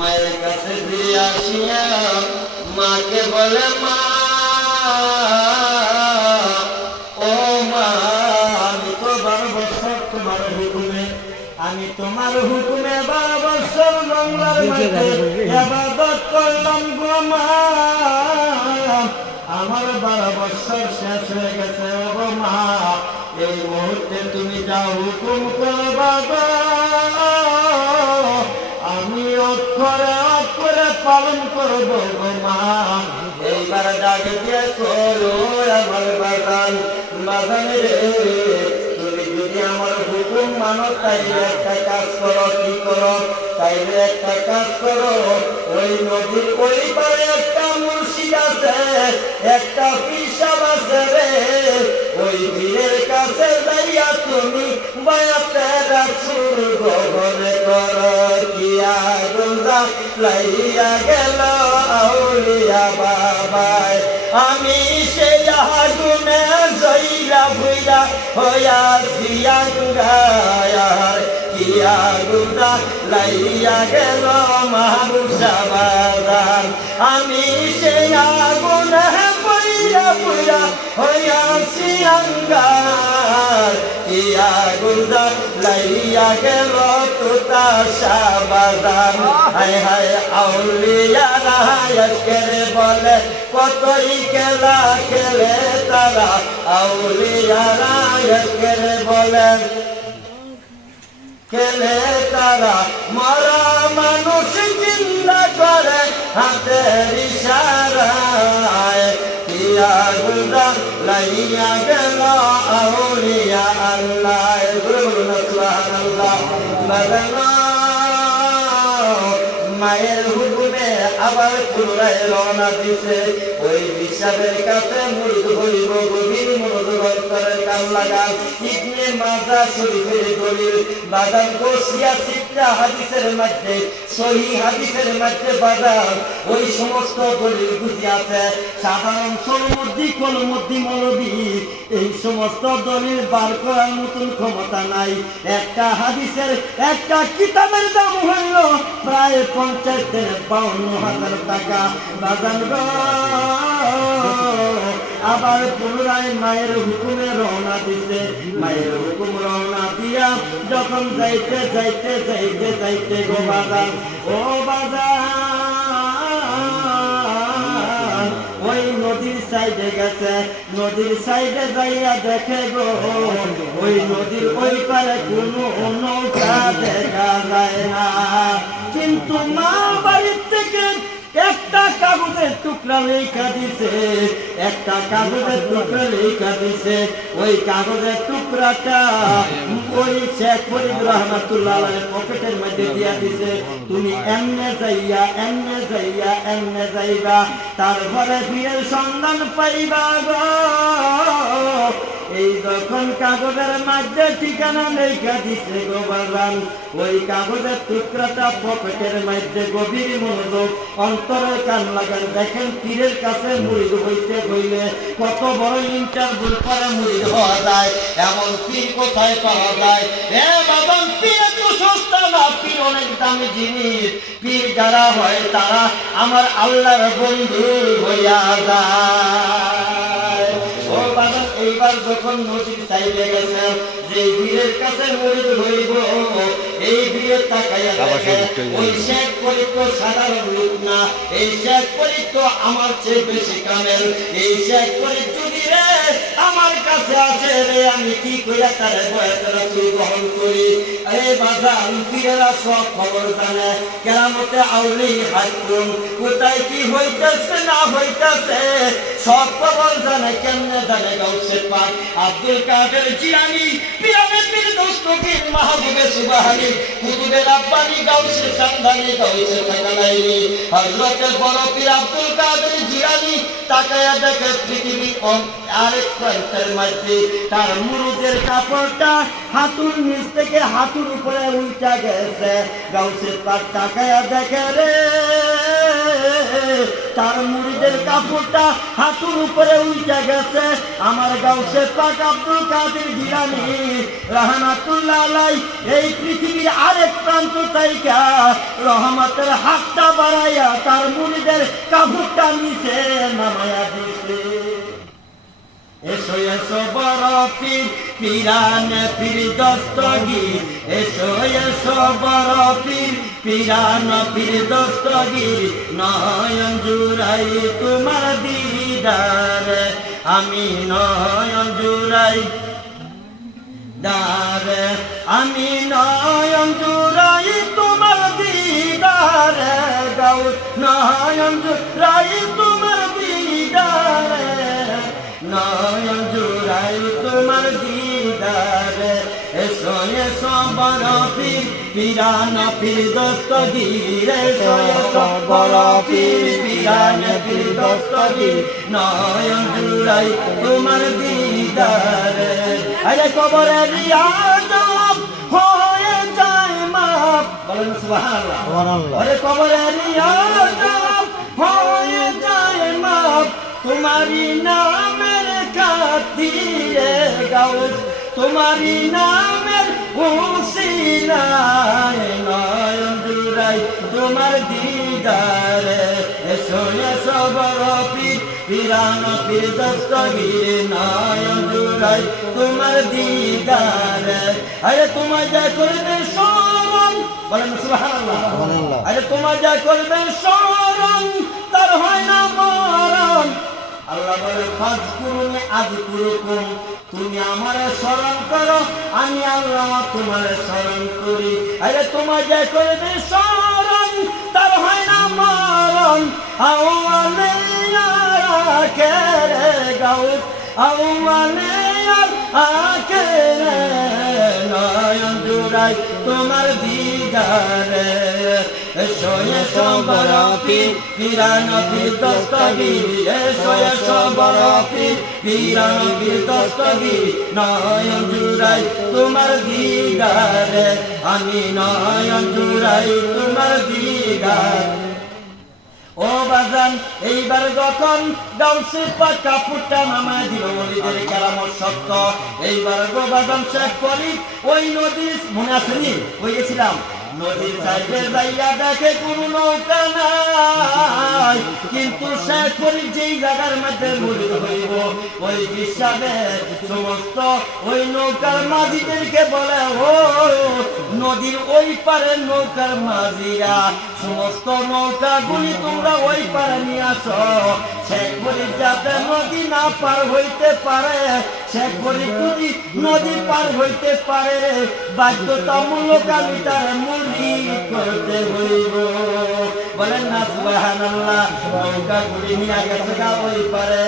মায়ের কাছে ফিরে আসিয়া মাকে বলে, মা ও মা, আমি তো 12 বছর তোমার হুকুমে, আমি তোমার হুকুমে 12 বছর বাংলার মাঝে ইবাদত করলাম গো মা। আমার 12 বছর শেষ হয়ে গেছে গো মা। এই মুহূর্তে তুমি যা হুকুম করবা গো, আমি অক্ষরে অক্ষরে পালন করবো গো মা। এইবার ডাকে দিয়ে করো আমার বাগান, বাগানে রে, তুমি যদি আমার হুকুম মানো তাইলে একটা কাজ করো। কি করো? তাইলে একটা কাজ করো, ওই নদীর ওই পারে একটা মুর্শিদ আছে, একটা পিসাব আছে রে, ওই পীরের কাছে যাইয়া তুমি বায়াতে রাসূল গ্রহণ করো। কিয়া গুলজা লাইয়া গেল আউলিয়া বাবাই, আমি সে আগুনে জইলা ভুইলা হইয়াছি আঙ্গার। কিয়া গুলজা লাইয়া গেল মাহবুসা বাজার, আমি সে আগুনে বইরা বইরা হইয়াছি আঙ্গার। কিয়া গুলজা লাইয়া গেল তুতা শাহবাজার। হায় হায় আউলিয়ারা আজকের বলে কতই খেলা খেলে তারা, আউলিয়ারা আজকের বলে খেলে তারা, মরা মানুষ জিন্দা করে হাতের ইশারায়। কিয়া গুলজা লাইয়া গেল আউলিয়া আল্লাহ। সুবহানাল্লাহ। মায়ের হুকুমে আবার পুনরায় রওনা দিছে, ওই হিসাবের কাছে মুরিদ হইব গভীর মনোযোগ অন্তরের কান লাগান। ইবনে মাজাহ শরীফের দলিল বাদান গোসিয়া সিত্তা হাদিসের মধ্যে, সহিহ হাদিসের মধ্যে বাদান ওই সমস্ত দলিল বুঝিয়াছে। সাধারণ সলমুদ্দি কলমুদ্দি মৌলবী এই সমস্ত দলিল বার করার মতন ক্ষমতা নাই। একটা হাদিসের একটা কিতাবের দাম হইল প্রায় 50,000-52,000 টাকা। বাজান গো, আবার পুনরায় মায়ের হুকুমে রওনা দিছে। মায়ের হুকুম রওনা দিয়া যখন যাইতে যাইতে যাইতে যাইতে গো বাজান, ও বাজান, ওই নদীর সাইডে গেছে। নদীর সাইডে যাইয়া দেখে গো, ওই নদীর ওই পারে কোনো নৌকা দেখা যায় না। কিন্তু মা বাড়ির থেকে একটা কাগজের টুকরা লেখা দিছে, একটা কাগজের টুকরা লেখা দিছে। ওই কাগজের টুকরাটা ওই শেখ ফরিদ রহমাতুল্লাহ আলাইহির পকেটের মধ্যে দিয়া দিছে। তুমি এমনে যাইয়া এমনে যাইয়া এমনে যাইবা, তারপরে ফিরের সন্ধান পাইবা গো। এই যখন কাগজের মধ্যে ঠিকানা লেখা দিছে গো বাজান, ওই কাগজের টুকরাটা পকেটের মধ্যে গভীর মনোযোগ অন্তরের কান লাগান। দেখেন পীরের কাছে মুরিদ হইতে হইলে কত বড় ইন্টারভিউ করে মুরিদ হওয়া যায়। এমন পীর কোথায় পাওয়া যায়? এ বাবান, পীর তো সস্তা না, পীর অনেক দামি জিনিস। পীর যারা হয় তারা আমার আল্লাহর বন্ধু হইয়া যায়। ও বাবা, এইবার যখন নদীর সাইডে গেছে, যে বীরের কাছে মুরিদ হইব, এই বীরের তাকাইয়া দেখে ওই শেখ ফরিদ তো সাধারণ লোক না, এই শেখ ফরিদ তো আমার চেয়ে বেশি কামেল। এই শেখ ফরিদ যদি রে আমার কাছে আছে রে, আমি কি কইরা তারে বয়াতে রাসূল গ্রহণ করি। আরে বাজান, পীরেরা সব খবর জানে। কেরামতে আউলি হাকিম কোথায় কি হইতেছে না হইতেছে সব খবর জানে। কেমনে জানে? গাউসে পাক আব্দুল কাদের জিলানী, পিরামিড পীর দস্তগীর, মাহবুবে সুবহানী, কুতুবে রাব্বানী, গাউসে খানদানী, গাউসে থাকালাইনি, হযরতে বড় পীর আব্দুল কাদের জিলানী তাকায়া দেখে পৃথিবী আরেক প্রান্তের মধ্যে তার মুরুদের কাপড়টা হাঁটুর নিচ থেকে হাঁটুর উপরে উল্টা গেছে। গাউসে পাক তাকায়া দেখে রে তার মুরিদের কাপড়টা হাঁটুর উপরে উল্টে গেছে। আমার গাউসে পাক আব্দুল কাদের জিলানী রাহমাতুল্লাহ আলাইহি এই পৃথিবীর আরেক প্রান্ত থেকে রহমতের হাতটা বাড়াইয়া তার মুরিদের কাপড়টা নিচে নামায়া দিছে। এসো এসো বড় পীর পিরানে পীর দস্তগীর, এসো এসো বড় পীর পিরান পীর দস্তগীর, নয়ন জুড়াই তোমার দিদার, আমি নয়ন জুড়াই দার, আমি নয়ন জুড়াই তোমার দিদার, গাও নয়ন জুড়াই তোমার দিদার, নয়ন জুড়াই তোমার দিদার। এসো এসো বড় পীর পিরান পীর দস্তগীর, এসো এসো বড় পীর পিরান পীর দস্তগীর, নয়ন জুড়াই তোমার দিদার। আরে কবরে রিয়াজ হয়ে যায় মাপ, বলেন সুবহানাল্লাহ। আরে কবরে রিয়াজ হয়ে যায় মাপ, তোমারি নামের খাতিরে গাউস, তোমারি নামের উসিলায় নয়ন জুড়াই তোমার দিদার। এসো এসো বড় পীর পিরান পীর দস্তগীর, নয়ন জুড়াই তোমার দিদার। আরে তোমার যা করবে স্মরণ, বলেন সুবহানাল্লাহ। আরে তোমার যা করবে স্মরণ তার হয় না মরণ। আল্লাহ বলে ফাজকুরুনি আযকুরুকুম, তুমি আমারে স্মরণ করো আমি আল্লাহ তোমারে স্মরণ করি। আরে তোমার যে করবে স্মরণ তার হয় না মরণ। আওয়ালে আখেরে গাউস, আওয়ালে আখেরে নয়ন জুড়াই তোমার দিদার। এসো এসো বড় পীর পিরান পীর দস্তগীর, এসো এসো বড় পীর পিরান পীর দস্তগীর, নয়ন জুড়াই তোমার দিদার, আমি নয়ন জুড়াই তোমার দিদার। ও বাজান এইবার যখন গাউসে পাক কাপড়টা নামায় দিল, ওলিদের কেরামত সত্য। এইবার গো বাজান শেখ করি ওই নদী মনে আসেনি, ওই গেছিলাম নদীর সাইডে যাইয়া দেখে কোনো নৌকা নাই, কিন্তু শেখ করি যেই জায়গার মধ্যে মুরিদ হইব ওই হিসাবে সমস্ত ওই নৌকার মাঝিদেরকে বলে, ও নদীর ওই পারে নৌকার মাঝিরা সমস্ত নৌকাগুলি তোমরা ওই পারে নিয়ে আসো। শেখ করি যাতে নদী না পার হইতে পারে, শেখ করি যদি নদী পার হইতে পারে বাধ্যতামূলক আমি তার মুরিদ করতে হইব। বলেন না সুবহানাল্লাহ। নৌকাগুলি নিয়ে গেছে গা ওই পারে,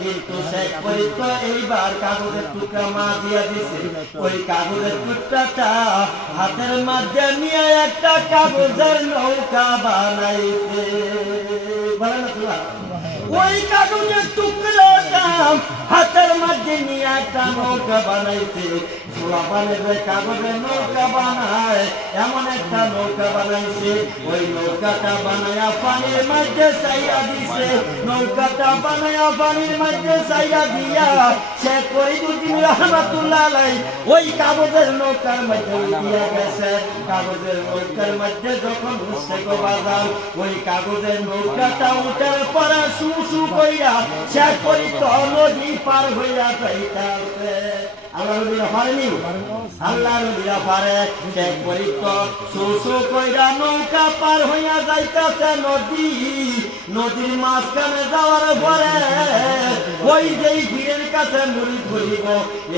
কিন্তু শেখ করি তো এইবার কাগজের টুকরা মা দিয়া দিছে। ওই কাগজের টুকরাটা হাতের মধ্যে নিয়ে একটা কাগজের নৌকা বানাইছে। বলেন না সুবহানাল্লাহ। ওই কাগজের টুকরাটা হাতের মধ্যে নিয়ে একটা নৌকা বানাইছে। কাগজের নৌকা বানায় এমন একটা নৌকা বানাইছে, ওই নৌকাটা বানায়া পানির মধ্যে চাইয়া দিছে। নৌকাটা বানায়া পানির মধ্যে চাইয়া দিয়া শেখ ফরিদউদ্দিন রাহমাতুল্লাহ আলাইহি ওই কাগজের নৌকার মধ্যে উঠিয়া গেছে। কাগজের নৌকার মধ্যে যখন উঠছে গো বাজার, ওই কাগজের নৌকাটা উঠার পরে সু সু কইরা শেখ ফরিদ নদী পার হইয়া যাইতাছে। আল্লাহ নবীরা পারেনি, আল্লাহ নবীরা পারে। শেখ ফরিদ সু কইরা নৌকা পার হইয়া যাইতাছে নদী। নদীর মাঝখানে যাওয়ার পরে ওই যেই ভিড়ের কাছে মুরিদ হইব,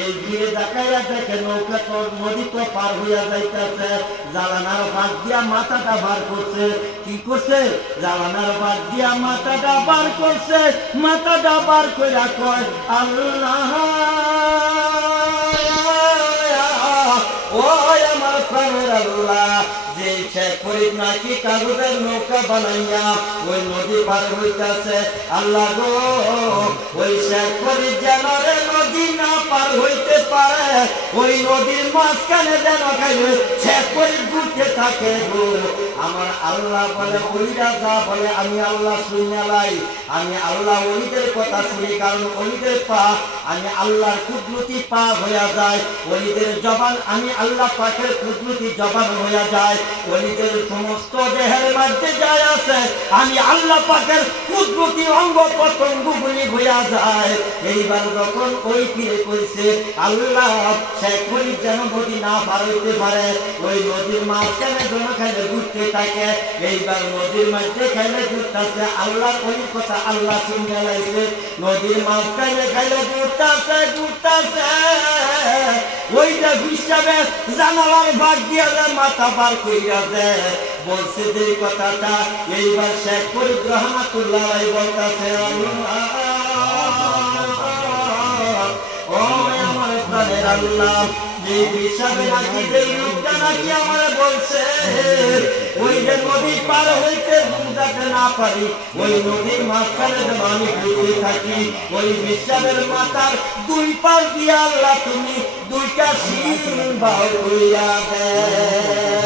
এই ভিড়ে দেখাইয়া দেখে নৌকা তো নদী তো পার হইয়া যাইতাছে। জালানার ভাগ দিয়া মাথাটা বার করছে। কি করছে? জালানার ভাগ দিয়া মাথাটা বার করছে। মাথাটা বার কইরা কয়, আল্লাহ ও আমার প্রাণের আল্লাহ, যে শেখ ফরিদ নাকি কাগজের নৌকা বানাইয়া ওই নদী পার হইতাছে। আল্লাহ গো ওই শেখ ফরিদ যেন রে নদী না পার হইতে পারে, ওই নদীর মাঝখানে যেন খাইলে শেখ ফরিদ ঘুরতে থাকে গো। আমার আল্লাহ বলে ওইরা যা বলে আমি আল্লাহ শুনে লাই, আমি আল্লাহ ওলিদের কথা শুনি, কারণ ওলিদের পা আমি আল্লাহর কুদরতি পা হইয়া যায়, ওলিদের জবান আমি আল্লাহ পাকের কুদরতি জবান হইয়া যায়, ওলিদের সমস্ত দেহের মধ্যে যায় আছে আমি আল্লাহ পাকের কুদরতি অঙ্গ প্রত্যঙ্গগুলি হইয়া যায়। এইবার যখন ওই ফিরে কইছে আল্লাহ শেখ ফরিদ যেন নদী না পার হইতে পারে, ওই নদীর মাঝখানে যেন খাইলে ঘুরতে থাকে। এইবার নদীর মধ্যে খাইলে ঘুরতেছে, আল্লাহর ওই কথা আল্লাহ শুনে লাইছে। নদীর মাঝখানে খাইলে ঘুরতেছে ঘুরতেছে, ওইটা হিসাবে জানালার ভাগ দিয়া যায়, মাথা পার কইরা দেয়। বলছে যে কথাটা এইবার শেখ ফরিদ রহমাতুল্লাহ বলতেছে ও আমার প্রাণের আল্লাহ, যে হিসাবে নাকি যে লোকটা নাকি আমার বলছে ওই যে নদী পার হইতে যাতে না পারি, ওই নদীর মাঝখানে যেন আমি ঘুরতে থাকি, ওই হিসাবের মাথার দুই পাশ দিয়া আল্লাহ তুমি দুইটা শিং বাউ হইয়া দেয়।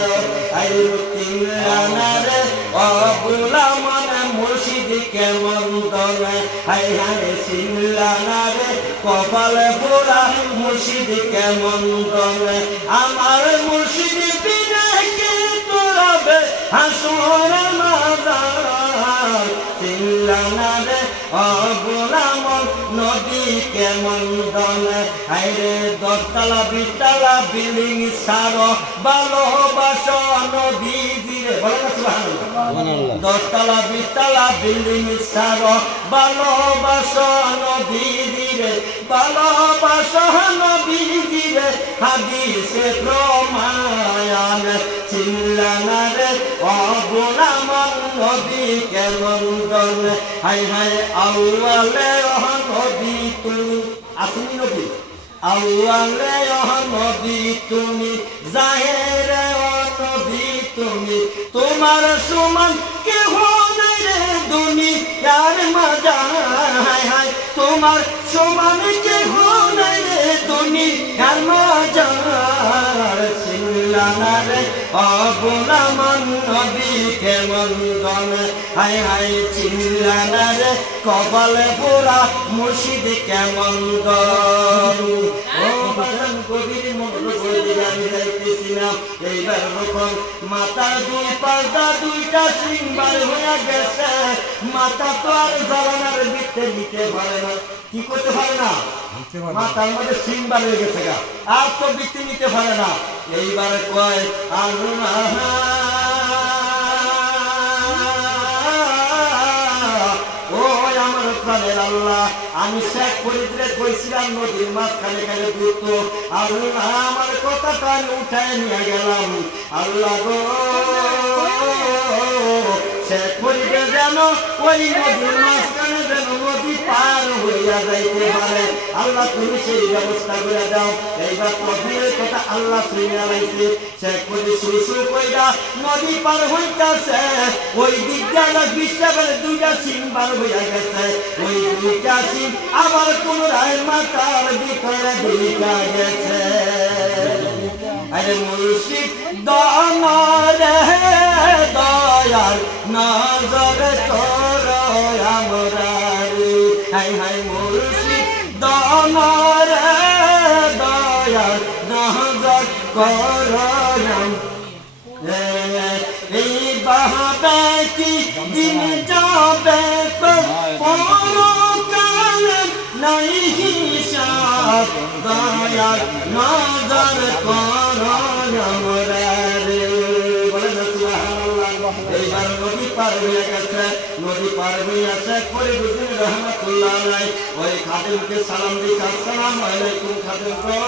অবুলা মানে মুর্শিদ কেমন দলে, হাই হাই সিংলানা রে কপালে পোড়া মুর্শিদ কেমন দলে, আমার মুর্শিদ বিনে কে তোরাবে হাসুর মাজার। সিংলানা রে অবুলা মন নদী কেমন দলে, হাইরে 10 তলা 20 তলা বিল্ডিং সারো ভালোবাসো নদী দিরে, বলেন সুবহানাল্লাহ। 10 তলা 20 তলা বিল্ডিং সারো ভালোবাসো নদী দিরে, ভালোবাসো নদী দিরে, হাদিসে প্রমাণ। চিল্লানা রে অবুলা মন নদী কেমন দলে, হাই হাই আউয়ালে নদী তুমি আসনি নদী, আউয়ালে নদী তুমি, জাহেরে নদী তুমি, তোমার সমান কেহ নাই রে দুনিয়ার মাঝার। হাই হাই তোমার সমান কেহ নাই রে দুনিয়ার মাঝার। চিল্লানা রে অবুলা মন নদী কেমন দলে, হাই হাই চিল্লানা রে কপালে পোড়া মুর্শিদ কেমন দল। ও বাজান কবির মন্ত্র বলতে আমি যাইতেছি না। এইবার যখন মাথার দুই পাশটা দুইটা সিংবার হইয়া গেছে, মাথা তো আর জ্বালানার ভিতরে নিতে পারে না, কি করতে পারে না, মাথার মধ্যে সিংবার হয়ে গেছে গা, আর তো বৃত্তি নিতে পারে না। এইবার কয় আল্লাহ আল্লাহ, আমি শেখ ফরিদরে কইছিলাম নদীর মাঝখানে খালি ঘুরতো, আল্লাহ আমার কথাটা আমি উঠায় নিয়ে গেলাম। আল্লাহ গো শেখ ফরিদে যেন ওই নদীর মাঝখানে যেন নদী পার হইয়া যাইতে পারে, আল্লাহ তুমি সেই ব্যবস্থা করে দাও। এইবার প্রথমের কথা আল্লাহ শুনে লাইছে, শেখ ফরিদ শুরু কইরা নদী পার হইতাছে, ওই দিকটা বিশ্বাসের দুইটা সিং পার হইয়া গেছে, ওই দুইটা সিং আবার পুনরায় মাথার ভিতরে ঢুকা গেছে। আরে মুর্শিদ দনরে দয়াল নজর কর আমরারে, হাই হাই মুর্শিদ দনরে দয়াল নজর কর। এই বাহাবে কি দিন যাবে পরকাল নাই হিসাব, দয়াল নজর কর আমরারে। বলেন সুবহানাল্লাহ। এইবার নদী পার হয়ে গেছে, নদী পার হইয়া শেখ ফরিদুদ্দিন রহমাতুল্লাহ আলাইহি ওই খাদেমকে সালাম দিতে আসসালামু আলাইকুম খাদেম গো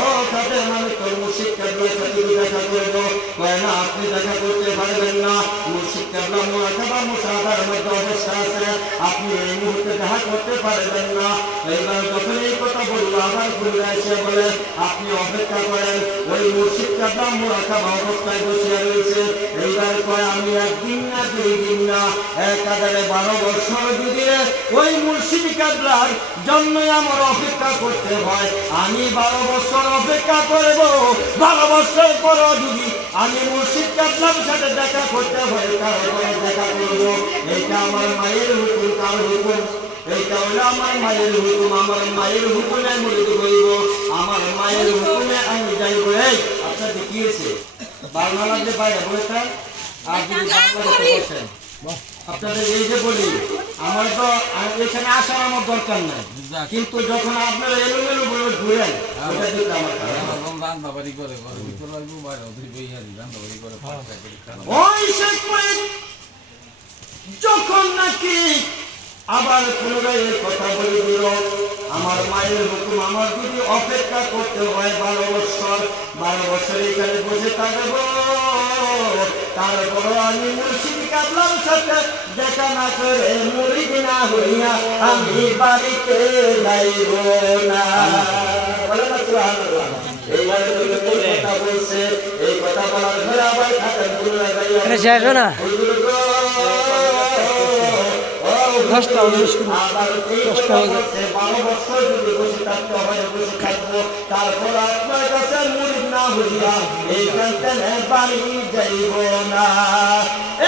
ও খাদেম আমি তোর মুর্শিদ কেবলার সাথে দেখা করব কয় না আপনি দেখা করতে পারবেন না মুর্শিদ কেবলা মুরাকাবা মুশাহাদার মধ্যে অবস্থা আছে আপনি এই মুহূর্তে দেখা করতে পারবেন না এইবার যখন এই কথা বলল আবার ঘুরে এসে বলে আপনি অপেক্ষা করেন ওই মুর্শিদ কেবলা মুরাকাবা অবস্থায় বসে রয়েছে এইবার কয় আমি একদিন না দুই দিন না একাধারে 12 বছর যদি ওই মুর্শিদ কেবলার জন্য আমার অপেক্ষা করতে হয় আমি 12 বছর অপেক্ষা করব 12 বছর পর যদি আমি মুর্শিদ কেবলার সাথে দেখা করতে হয় তারপরে দেখা করব এটা আমার মায়ের হুকুম কার হুকুম এইটা হলো আমার মায়ের হুকুম আমার মায়ের হুকুমে মুরিদ হইব আমার মায়ের হুকুমে আমি যাইব এই আপনাদের কি হয়েছে বাংলা লাগলে বাইরে বলেছেন আর যদি বাংলাতে বসেন আপনাদের এই যে বলি আমার তো এখানে আসার আমার দরকার নাই কিন্তু যখন আপনারা এলোমেলো বলে ঘুরেন ওটা দিতে আমার ওই শেখ ফরিদ যখন নাকি আবার পুনরায় এই কথা বলে দিল আমার মায়ের হুকুম আমার যদি অপেক্ষা করতে হয় 12 বছর এখানে বসে থাকব তারপর আমি মুর্শিদ কেবলার সাথে দেখা না করে মুরিদ না হইয়া আমি বাড়িতে যাইব না বলে না সুবহানাল্লাহ এই কথা বলছে এই কথা বলার পরে আবার খাতেন পুনরায় যাইয়া না কষ্ট হবে কষ্ট হবে 12 বছর যদি বসে থাকতে হয় বসে থাকবো তারপর আপনার কাছে মুরিদ না হইয়া এইখান থেকে বাড়ি যাইব না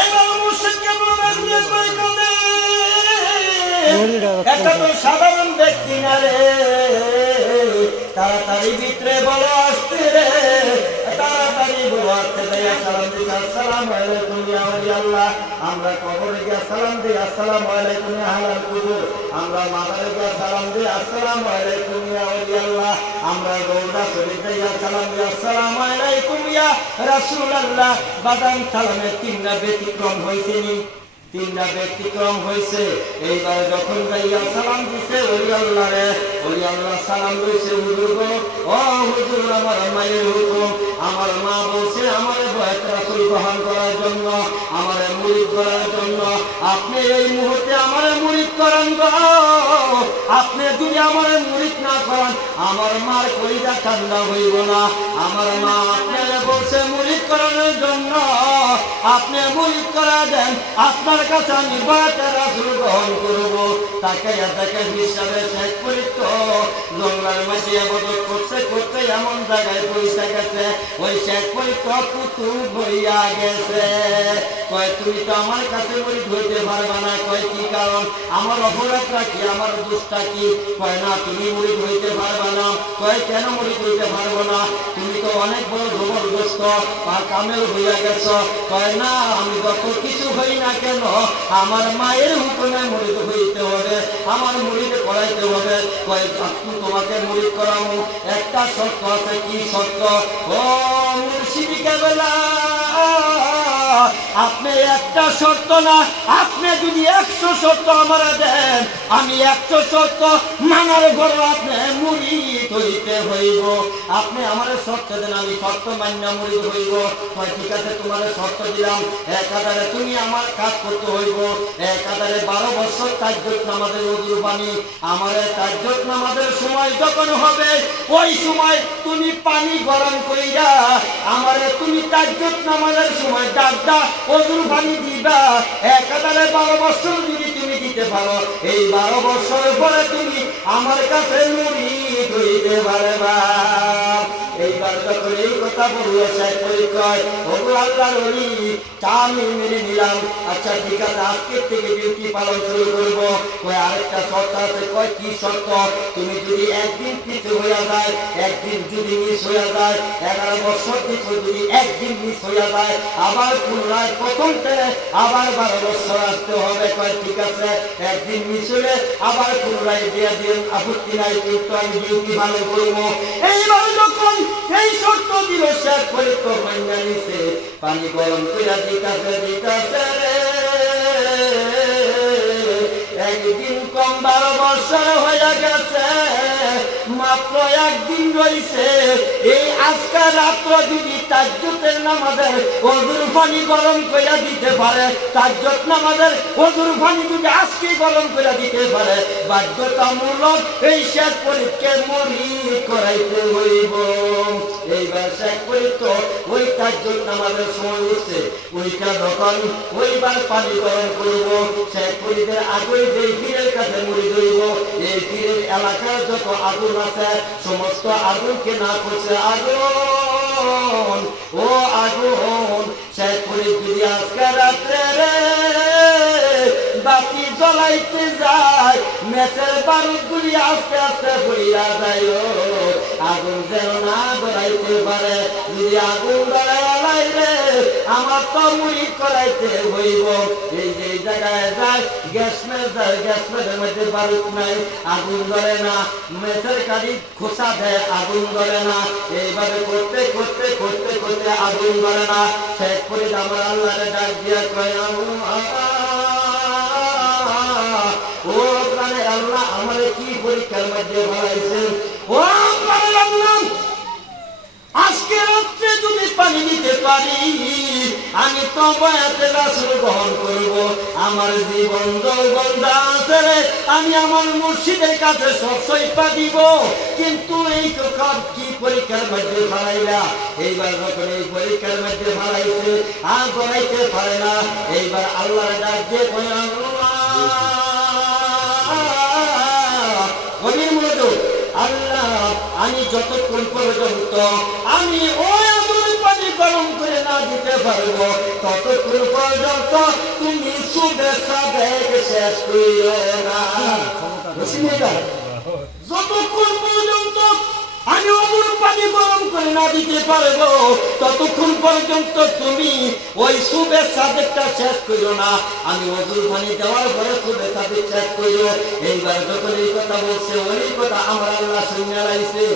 এবার মুর্শিদ কেবলা নিয়ে কই কাঁদে এটা তো সাধারণ ব্যক্তি না রে তাড়াতাড়ি ভিতরে বলো আসতে রে তাড়াতাড়ি বলো আসতে দেয়া সালাম দিই আসসালামু আলাইকুম ইয়া ওলি আল্লাহ আমরা কবরে গিয়া সালাম দিই আসসালামু আলাইকুম ইয়া আহলাল কুবুর আমরা মাজারে গিয়া সালাম দিই আসসালামু আলাইকুম ইয়া ওলি আল্লাহ আমরা রওজা শরীফে গিয়া সালাম দিই আসসালামু আলাইকুম ইয়া রাসূলুল্লাহ বাদান সালামের তিনটা ব্যতিক্রম হইছেনি তিনটা ব্যতিক্রম হয়েছে এইবার যখন যাইয়া সালাম দিছে ওলি আল্লাহ রে ওলি আল্লাহ সালাম দিছে হুজুর গো ও হুজুর আমার মায়ের হুকুম আমার মা বলছে আমার বয়স রাসূল গ্রহণ করার জন্য আমার মুরিদ করার জন্য আপনি এই মুহূর্তে আমার মুরিদ করেন গো আপনি যদি আমার মুরিদ না করেন আমার মার কলিজা ঠান্ডা হইব না আমার মা আপনারা বলছে মুরিদ করানোর জন্য আপনি মুরিদ করা দেন আপনার কাছে আমি বয়স রাসূল গ্রহণ করব তাকে দেখে হিসাবে শেখ ফরিদ তো জঙ্গলের মাঝে আবাদত করতে করতে এমন জায়গায় পৌঁছে গেছে ওই শেখ ফরিদ তো পুতুল হইয়া গেছে কয় তুমি তো আমার কাছে মুরিদ হইতে পারবা না কয় কি কারণ আমার অপরাধটা কি আমার দোষটা কি কয় না তুমি মুরিদ হইতে পারবা না কয় কেন মুরিদ হইতে পারবো না তুমি তো অনেক বড় জবরদস্ত আর কামেল হইয়া গেছ কয় না আমি যত কিছু হই না কেন আমার মায়ের হুকুমে মুরিদ হইতে হবে আমার মুরিদ করাইতে হবে কয় তোমাকে মুরিদ করাবো একটা শর্ত আছে কি শর্ত ও মুর্শিদ কেবলা আপনি একটা শর্ত না আপনি যদি 100 শর্ত আমার দেন আমি 100 শর্ত মানার পর আপনি মুরিদ হইতে হইব আপনি আমার শর্ত দেন আমি শর্ত মান্য মুরিদ হইব ঠিক আছে তোমার শর্ত দিলাম একাধারে তুমি আমার কাজ করতে হইব একাধারে 12 বছর তাহাজ্জুদ নামাজের ওযু পানি আমার তাহাজ্জুদ নামাজের সময় যখন হবে ওই সময় তুমি পানি গরম কইরা আমারে তুমি তাহাজ্জুদ নামাজের সময় ডাকদা ওযু পানি দিবা একাধারে 12 বছর যদি তুমি দিতে পারো এই 12 বছর পরে তুমি আমার কাছে মুরিদ হইতে পারবা এইবার যখন এই কথা বললো শেখ ফরিদ কয় ওগো আল্লাহর ওলি তা আমি মেনে নিলাম আচ্ছা ঠিক আছে আজকে থেকে ডিউটি পালন শুরু করবো কয় আরেকটা শর্ত আছে কয় কি শর্ত তুমি যদি একদিন কিছু হইয়া যায় একদিন যদি মিস হইয়া যায় 11 বছর কিছু যদি একদিন মিস হইয়া যায় আবার পুনরায় প্রথম থেকে আবার 12 বছর আসতে হবে কয় ঠিক আছে একদিন মিস হলে আবার পুনরায় দিয়ে দিন আপত্তি নাই কিন্তু আমি ডিউটি পালন করবো এইবার যখন এই শর্ত দিল শেখ ফরিদ তো মাইনা নিছে পানি গরম কইরা দিতাছে রে মাত্র একদিন রয়েছে, এই আজকে রাত্র যদি তাহাজ্জুদের নামাজের ওযুর পানি গরম করে দিতে পারে, তাহাজ্জুদ নামাজের ওযুর পানি যদি আজকে গরম করে দিতে পারে, বাধ্যতামূলক এই শেখ ফরিদকে মুরিদ করাইতে হইব। এইবার শেখ ফরিদ তো ওই তাহাজ্জুদ নামাজের সময় উঠছে, ওইটা যখন ওইবার পানি গরম করব, শেখ ফরিদের আগে যে পীরের কাছে মুরিদ হইব, এই পীরের এলাকার যত আগুন আছে সমস্ত আগুনকে না করছে আগুন, ও আগুন শেখ ফরিদ যদি আজকে রাত্রে রে বাতি জ্বলাইতে যায়, মেসের বারুদ গুলি আস্তে আস্তে পড়িয়া যায়, আগুন যেন না ধরাইতে পারে। যদি আগুন ধরাই রে আমার তো মুরিদ করাইতে হইব। এই যে জায়গায় যায় গ্যাস মেসের মধ্যে বারুদ নাই, আগুন ধরে না, মেসের কাঠি খোসা দেয়, আগুন ধরে না, এইভাবে করতে করতে করতে করতে আগুন ধরে না। শেখ ফরিদ আমার আল্লাহরে ডাক দিয়া কয়, ও প্রাণের আল্লাহ আমারে কি পরীক্ষার মধ্যে বানাইছেন, ও প্রাণের আল্লাহ আজকে রাত্রে যদি পানি দিতে পারি আমি তো বয়াতে রাসূল গ্রহণ করব, আমার জীবন যৌবন যা আছে রে আমি আমার মুর্শিদের কাছে সব সইপা দিব। কিন্তু এই কি পরীক্ষার মধ্যে ফেলাইলা, এইবার যখন এই পরীক্ষার মধ্যে ফেলাইছে আর গড়াইতে পারে না, এইবার আল্লাহর ডাক দিয়ে আল্লাহ আমি যতক্ষণ পর্যন্ত আমি ওই আগুন পানি গরম করে না দিতে পারবো ততক্ষণ পর্যন্ত তুমি শুভেচ্ছা দেখে শেষ করিও না। যতক্ষণ পর্যন্ত আমি আগুন পানি গরম করে না দিতে পারবো ততক্ষণ পর্যন্ত তুমি ওই শুভেচ্ছা দেখটা শেষ করিও না। আমি অজুর পানি দেওয়ার পরে শুভেচ্ছা দিক শেষ করিও। এইবার যখন এই কথা বলছে ওই কথা আমার আল্লাহ শুনে লাইছে।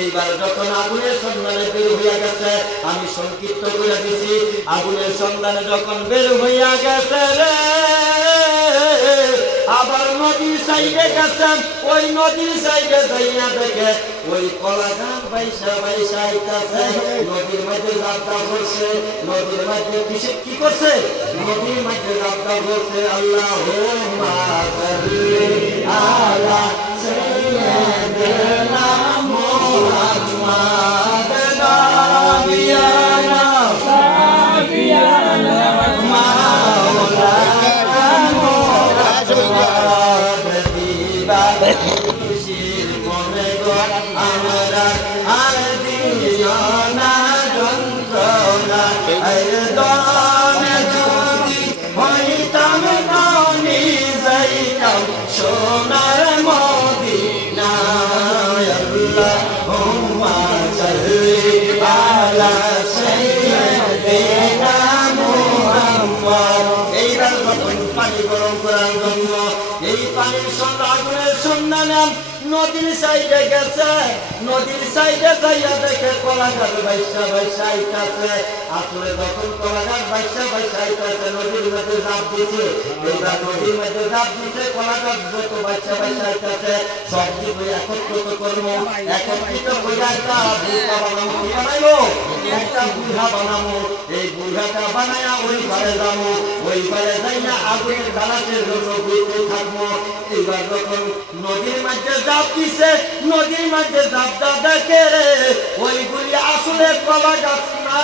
এইবার যখন আগুনের সন্ধানে বের হইয়া গেছে আমি সংক্ষিপ্ত করে দিছি, আগুনের সন্ধানে যখন বের হইয়া গেছে রে আবার নদীর সাইডে গেছেন, ওই নদীর সাইডে যাইয়া দেখে ওই কলা গাছ বাইসা বাইসা আইতাছে, নদীর মধ্যে যাত্রা করছে, নদীর মধ্যে কি করছে, নদীর মধ্যে যাত্রা করছে। আল্লাহুম্মা সাল্লি আলা সাইয়্যিদিনা মুহাম্মাদ নাবিয়ানা সাফিয়ানা খুশির মনে গো আমরা আর দিও না যন্ত্রণা, দমে যদি হইতাম ধনী যাইতাম সোনার মদিনা। আল্লাহুম্মা সাল্লি আলা সাইয়্যিদিনা মুহাম্মাদ। এইবার যখন পানি গরম করার জন্য এই পানির আগুনের সন্ধানে নদীর সাইডে গেছে, নদীর সাইডে যাইয়া দেখে কলা গাছ বাইসা বাইসা আইতাছে। আসলে যখন কলা গাছ বাইসা বাইসা আইতাছে নদীর মধ্যে ঝাঁপ দিছে, এইবার নদীর মধ্যে ঝাঁপ দিছে, কলা গাছ যত বাইসা বাইসা আইতাছে সব কিছু একত্রিত করবো, একত্রিত করে একটা বুড়া বানাবো। কি বানাইবো? একটা বুড়া বানাবো। এই বুড়াটা বানায়া ওই ঘরে যাবো, ওই ঘরে যাইয়া আগুনের জ্বালাতের জন্য বুঝতে থাকবো। এইবার যখন নদীর মধ্যে ঝাঁপ দিছে, নদীর মধ্যে ঝাঁপটা দেখে রে ওইগুলি আসলে কলা গাছ না,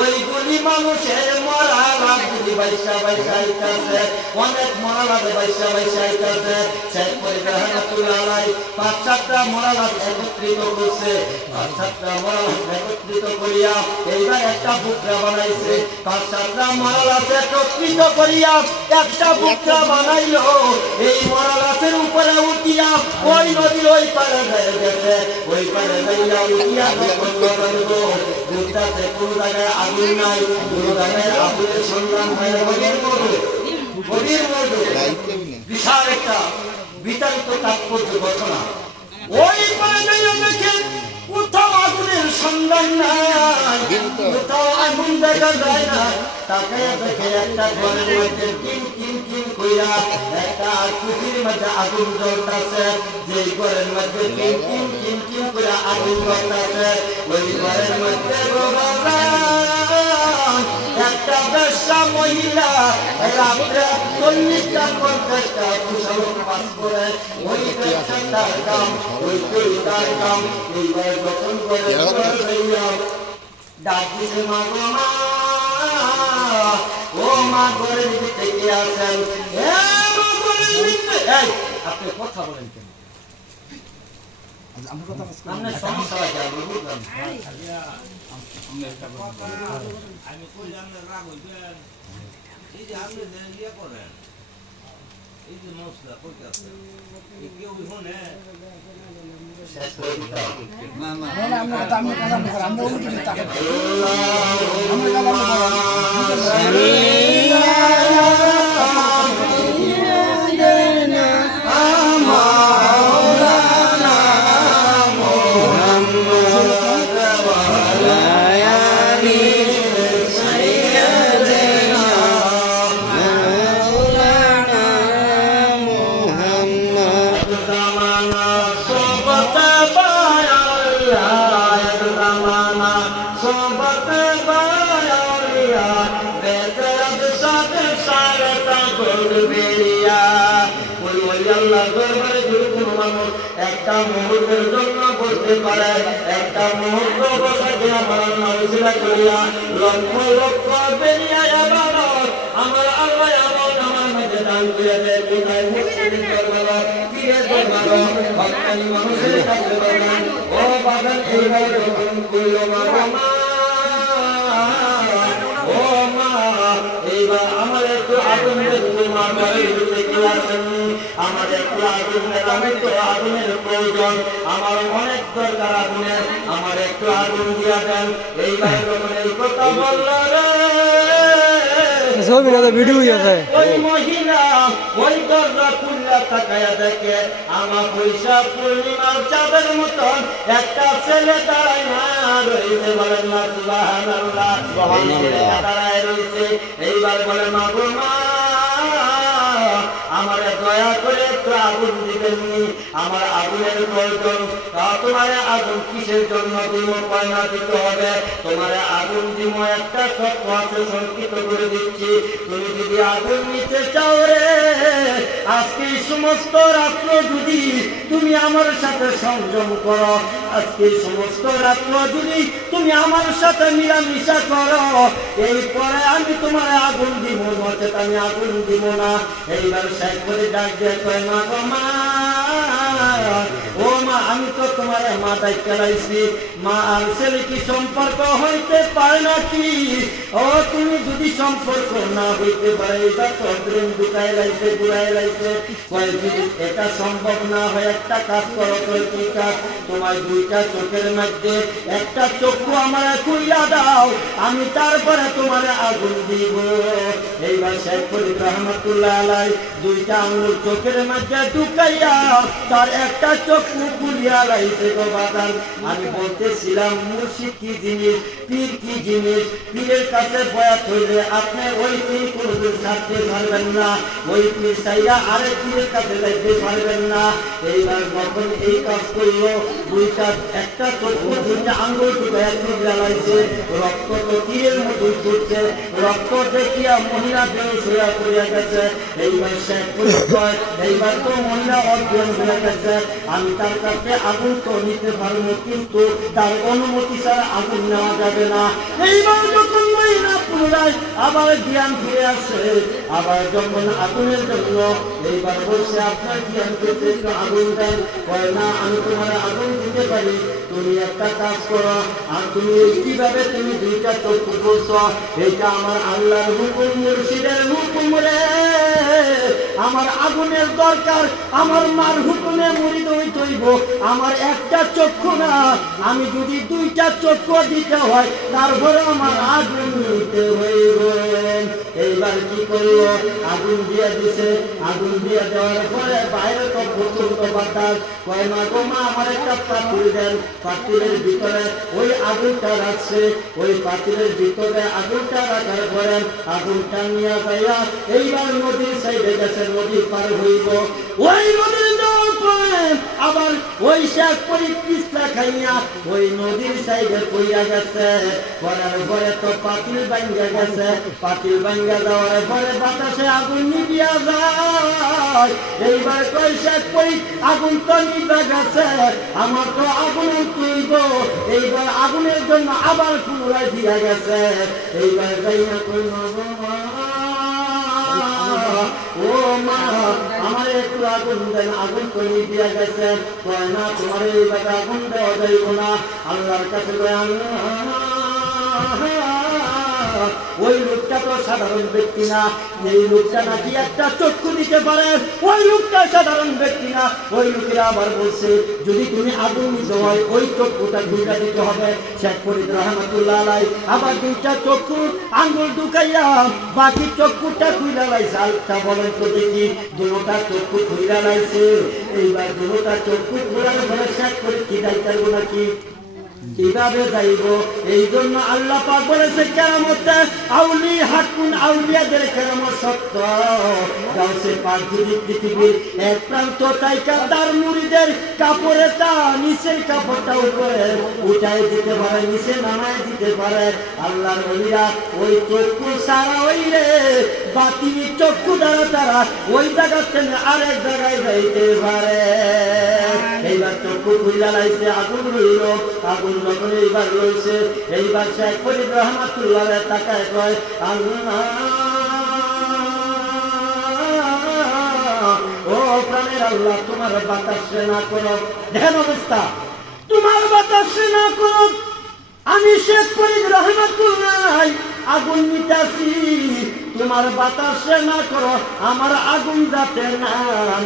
ওইগুলি মানুষের মরা লাশগুলি বাইসা বাইসা আইতাছে, অনেক মরা লাশ বাইসা বাইসা আইতাছে। শেখ ফরিদ রাহমাতুল্লাহ আলাইহি ৫-৭টা মরা লাশ একত্রিত করছে, ৫-৭টা মরা লাশ একত্রিত করিয়া এইবার একটা বুকরা বানাইছে। ৫-৭টা মরা লাশ একত্রিত করিয়া একটা বুকরা বানাইলো। এই মরা লাশের উপরে উঠিয়া ওই নদীর ওই পারে গেছে, ওই পারে যাইয়া উঠিয়া বুঝতেছে কোন জায়গায় আগুন নাই, কোন জায়গায় আগুনের সন্ধান হয়। বিশাল একটা বিতাড়িত তাৎপর্য ঘটনা। ওই পারে যাইয়া দেখে কোথাও আগুনের সন্ধান নাই, কোথাও আগুন দেখা যায় না। তাকাইয়া দেখে একটা ঘরের মধ্যে টিম টিম টিম কইরা করিয়া একটা কুঠির মধ্যে আগুন জ্বলতেছে, যে ঘরের মধ্যে টিম টিম টিম করে আগুন জ্বলতেছে, ওই ঘরের মধ্যে একটা বেশ্যা মহিলা রাত্রে 40টা 50টা কুশলক পাস করে ওই বেশ্যাটার কাম, ওই তৈরিটার কাম। এইবার যখন করে ডাক দিছে, মা গো মা, ও মা ঘরের ভিতরে কে আছেন? আপনি কথা বলেন কেন? আপনার সমস্যা আছে, আমি বুঝলাম। আমি কই আপনার রাগ হইবেন, এই যে আপনি ইয়ে করেন, এই যে মশলা কইতে আছে, কেউ শোনে না না একটা মুহূর্তের জন্য বসতে পারে, একটা মুহূর্ত বসাতে আমার নজরা করিয়া লক্ষ লক্ষ বেরিয়া আবার আমার আল্লাহ আমার আমার মধ্যে দান করে দেয়। কোথায় মুসলিম করবো ফিরে দেবো ভক্তানি মানুষের কাছে বলেন, ও বাগান এইবার যখন কইল মা ও মা, এইবার আমার একটু আগুনের তোমার বাড়ির ভিতরে আসেন, আমার একটু আগুনের, আমি তো আগুনের প্রয়োজন, আমার অনেক দরকার আগুনের, আমার একটু আগুন দিয়া দেন। এইবার যখন এই কথা বলল রে, ওই মহিলা ওই দরজা খুললা তাকায়া দেখে আমার পয়সা পূর্ণিমার চাঁদের মতন একটা ছেলে দাঁড়ায় না রয়েছে। বলেন না সুবহানাল্লাহ, দাঁড়ায় রয়েছে। এইবার বলে মা গো মা, আমার দয়া করে একটু আগুন দিবেননি, আমার আগুনের প্রয়োজন। তোমার আগুন কিসের জন্য দিব? পয়না দিতে হবে। তোমার আগুন দিব একটা শর্ত আছে, সংকিত করে দিচ্ছি। তুমি যদি আগুন নিতে চাও রে, আজকে সমস্ত রাত্র যদি তুমি আমার সাথে সংযম করো, আজকে সমস্ত রাত্র যদি তুমি আমার সাথে মিলামিশা করো, এরপরে আমি তোমার আগুন দিব, নচেত আমি আগুন দিব না। এইবার শেখ করে ডাক দিয়ে কয় মা গো মা, ও মা, আমি তো তোমার মা দায়িত্ব লাইছি, মা আর ছেলে কি সম্পর্ক হইতে পারে নাকি? ও তুমি যদি সম্পর্ক না হইতে পারে, এটা তদ্রিন দুটাই লাইছে ঘুরাই লাইছে, কয় যদি এটা সম্ভব না হয় একটা কাজ করো। কয় কি কাজ? তোমার দুইটা চোখের মধ্যে একটা চক্ষু আমার খুইলা দাও, আমি তারপরে তোমার আগুন দিব। এইবার শেখ ফরিদ রহমতুল্লাহ আলাই দুইটা আঙুল চোখের মধ্যে ঢুকাইয়া তার একটা চক্ষু খুলিয়া লাইছে গো বাদান। আমি বলতেছিলাম মুর্শিদ কি জিনিস, পীর কি জিনিস। পীরের কাছে বয়াত হইলে আপনি ওই পীর কোনদিন ছাড়তে পারবেন না, ওই পীর চাইয়া আরেক পীরের কাছে যাইতে পারবেন না। এইবার যখন এই কাজ করলো, দুইটা একটা চক্ষু দুইটা আঙুল ঢুকাইয়া খুলিয়া লাইছে, রক্ত তো তীরের মতো ছুটছে, রক্ত দেখিয়া মহিলা বেহুশ হইয়া পড়িয়া গেছে। এইবার শেখ ফরিদ কয়, এইবার তো মহিলা অজ্ঞান হয়ে গেছে, আমি তার কাছে আগুন তো নিতে পারবো, কিন্তু তার অনুমতি ছাড়া আগুন নেওয়া যাবে না। এইবার যখন মহিলা পুনরায় আবার জ্ঞান ফিরে আসে, আবার যখন আগুনের জন্য এইবার বলছে আপনার জ্ঞান ফিরতে একটু আগুন দেন, কয় না আমি তোমার আগুন দিতে পারি, তুমি একটা কাজ করো। আর তুমি কিভাবে তুমি দুইটা চক্ষু বলছো, এটা আমার আল্লাহর হুকুম, মুর্শিদের হুকুম রে। আমার আগুনের দরকার, আমার মার হুকুমে মুরিদ হইতে হইব। আমার একটা চক্ষু না, আমি যদি দুইটা চক্ষু দিতে হয় তারপরে আমার আগুন নিতে হইব। এইবার কি করলো, আগুন দিয়ে দিছে। আগুন দিয়ে দেওয়ার পরে বাইরে তো প্রচন্ড বাতাস। কয় মা গো মা, আমার একটা পাতিল দেন। পাতিলের ভিতরে ওই আগুনটা রাখছে। ওই পাতিলের ভিতরে আগুনটা রাখার পরে আগুনটা নিয়ে যাইয়া এইবার নদীর সাইডে গেছে, নদী পার হইব। ওই নদীর যাওয়ার পরে আবার ওই শাক পরি পিছলা খাইয়া ওই নদীর সাইডে পইয়া গেছে। পড়ার পরে তো পাতিল ভাঙ্গা গেছে। পাতিল ভাঙ্গা যাওয়ার পরে বাতাসে আগুন নিভিয়া যায়। এইবার কই শাক পরি আগুন তো নিভা গেছে, আমার তো আগুন তুলব। এইবার আগুনের জন্য আবার পুনরায় দিয়া গেছে। এইবার যাইয়া কই ও মা, আমার একটু আগুন দেন, আগুন তো নিভিয়া গেছে। কয় না, তোমার এইবার আগুন দেওয়া যাইব না। আল্লাহর কাছে ওই লোকটা তো সাধারণ ব্যক্তি না, এই লোকটা নাকি একটা চক্ষু দিতে পারে, ওই লোকটা সাধারণ ব্যক্তি না। ওই লোকেরা আবার বলছে, যদি তুমি আগুন নিতে হয় ওই চক্ষুটা দুইটা দিতে হবে। শেখ ফরিদ রহমতুল্লাহ আলাইহি আবার দুইটা চক্ষু আঙ্গুল ঢুকাইয়া বাকি চক্ষুটা খুইলা লাইছে। আলটা বলেন তো দেখি, দুটা চক্ষু খুইলা লাইছে। এইবার দুটা চক্ষু খোলার পরে শেখ ফরিদ কি যাইতে নাকি কিভাবে যাইব? এই জন্য আল্লাহ পাক বলেছে কেরামতে আউলি হাকুন, আউলিয়াদের কেরামত সত্য। গাউসে পাক যদি পৃথিবীর এক প্রান্ত তাইকা তার মুরিদের কাপড়ে তা নিচের কাপড়টা উপরে উঠাই দিতে পারে, নিচে নামাই দিতে পারে। আল্লাহর ওলিরা ওই চক্ষু সারা ওই রে বাতিনি চক্ষু দ্বারা তারা ওই জায়গা থেকে আরেক জায়গায় যাইতে পারে। এইবার চক্ষু খুইলা লাইছে, আগুন রইল। আগুন যখন এইবার রয়েছে, এইবার শেখ ফরিদ রহমাতুল্লাহ তাকায় কয়, আল্লাহ ও প্রাণের আল্লাহ, তোমার বাতাস না করো। দেখেন অবস্থা, তোমার বাতাস না করো। আমি শেখ ফরিদ রহমাতুল্লাহ আগুন নিতাছি, তোমার বাতাস না করো, আমার আগুন যাতে না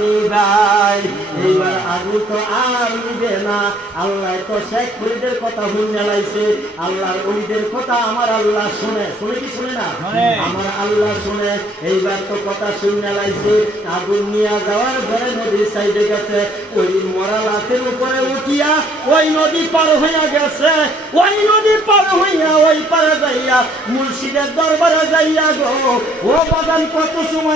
নিভাই। এইবার আগুন তো আর নিবে না। আল্লাহ তো শেখ ফরিদের কথা শুনে লাইছে। আল্লাহর ওলিদের কথা আমার আল্লাহ শুনে, শুনে কি শুনে না? আমার আল্লাহ শুনে। এইবার তো কথা শুনে লাইছে। আগুন নিয়ে যাওয়ার পরে নদীর সাইডে গেছে। ওই মরা লাশের উপরে উঠিয়া ওই নদী পার হইয়া গেছে। ওই নদী পার হইয়া ওই পারে যাইয়া মুর্শিদের দরবারে যাইয়া গো, ও বাগান কত সময়